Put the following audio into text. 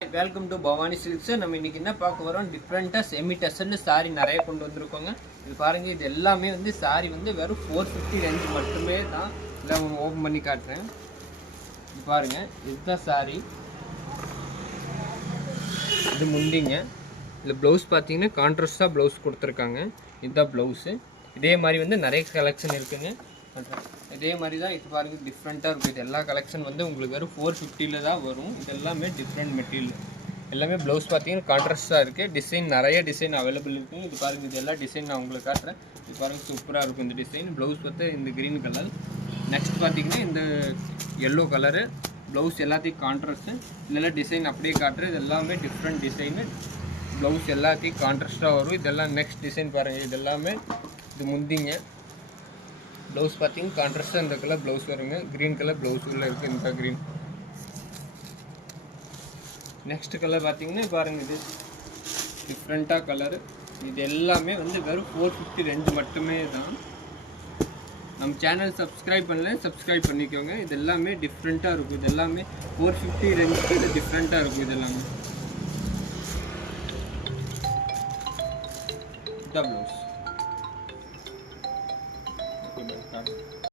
Welcome to Bhavani Silks. நம்ம இன்னைக்கு என்ன பார்க்க வரோம் டிஃபரண்டா செமி டசல்ல saree நிறைய கொண்டு வந்திருக்கோங்க. இது பாருங்க இது எல்லாமே வந்து saree வந்து வெறும் 450 ரேஞ்ச் மட்டுமே தான். இத ஓபன் பண்ணி காட்டுறேன். இது பாருங்க இதுதான் saree. இது முந்திங்க. இந்த ப்ளவுஸ் பாத்தீங்கன்னா கான்ட்ராஸ்டா ப்ளவுஸ் கொடுத்திருக்காங்க. இதுதான் ப்ளவுஸ். இதே மாதிரி வந்து நிறைய கலெக்ஷன் இருக்குங்க. இதே மாதிரி தான் இது பாருங்க டிஃப்ரெண்ட்டாக இருக்கும். இது எல்லா கலெக்ஷன் வந்து உங்களுக்கு வெறும் 450ல தான் வரும். இது எல்லாமே டிஃப்ரெண்ட் மெட்டீரியல். எல்லாமே ப்ளவுஸ் பார்த்தீங்கன்னா கான்ட்ராஸ்டாக இருக்குது. டிசைன் நிறைய டிசைன் அவைலபிள் இருக்குது. இது பாருங்கள் இது எல்லா டிசைன் நான் உங்களுக்கு காட்டுறேன். இது பாருங்கள் சூப்பராக இருக்கும் இந்த டிசைன். ப்ளவுஸ் பார்த்து இந்த க்ரீன் கலர். நெக்ஸ்ட் பார்த்தீங்கன்னா இந்த எல்லோ கலரு. ப்ளவுஸ் எல்லாத்தையும் கான்ட்ராஸ்ட்டு. இதெல்லாம் டிசைன் அப்படியே காட்டுறேன். இது எல்லாமே டிஃப்ரெண்ட் டிசைனு. ப்ளவுஸ் எல்லாத்தையும் கான்ட்ராஸ்ட்டாக வரும். இதெல்லாம் நெக்ஸ்ட் டிசைன் பாருங்கள். இது எல்லாமே இது முந்திங்க. ப்ளவுஸ் பார்த்தீங்கன்னா கான்ட்ராஸ்டாக இந்த கலர் ப்ளவுஸ் வருங்க. க்ரீன் கலர் ப்ளவுஸ் உள்ள இருக்குது. இந்த க்ரீன். நெக்ஸ்ட் கலர் பார்த்தீங்கன்னா பாருங்கள் இது டிஃப்ரெண்ட்டாக கலரு. இது எல்லாமே வந்து வெறும் 450 ரேஞ்ச் மட்டுமே தான். நம்ம சேனல் சப்ஸ்கிரைப் பண்ணல சப்ஸ்கிரைப் பண்ணிக்கோங்க. இது எல்லாமே டிஃப்ரெண்ட்டாக இருக்கும். இது எல்லாமே 450 ரேஞ்சுக்கு இது டிஃப்ரெண்ட்டாக இருக்கும். இது எல்லாமே இதுதான் ப்ளவுஸ்.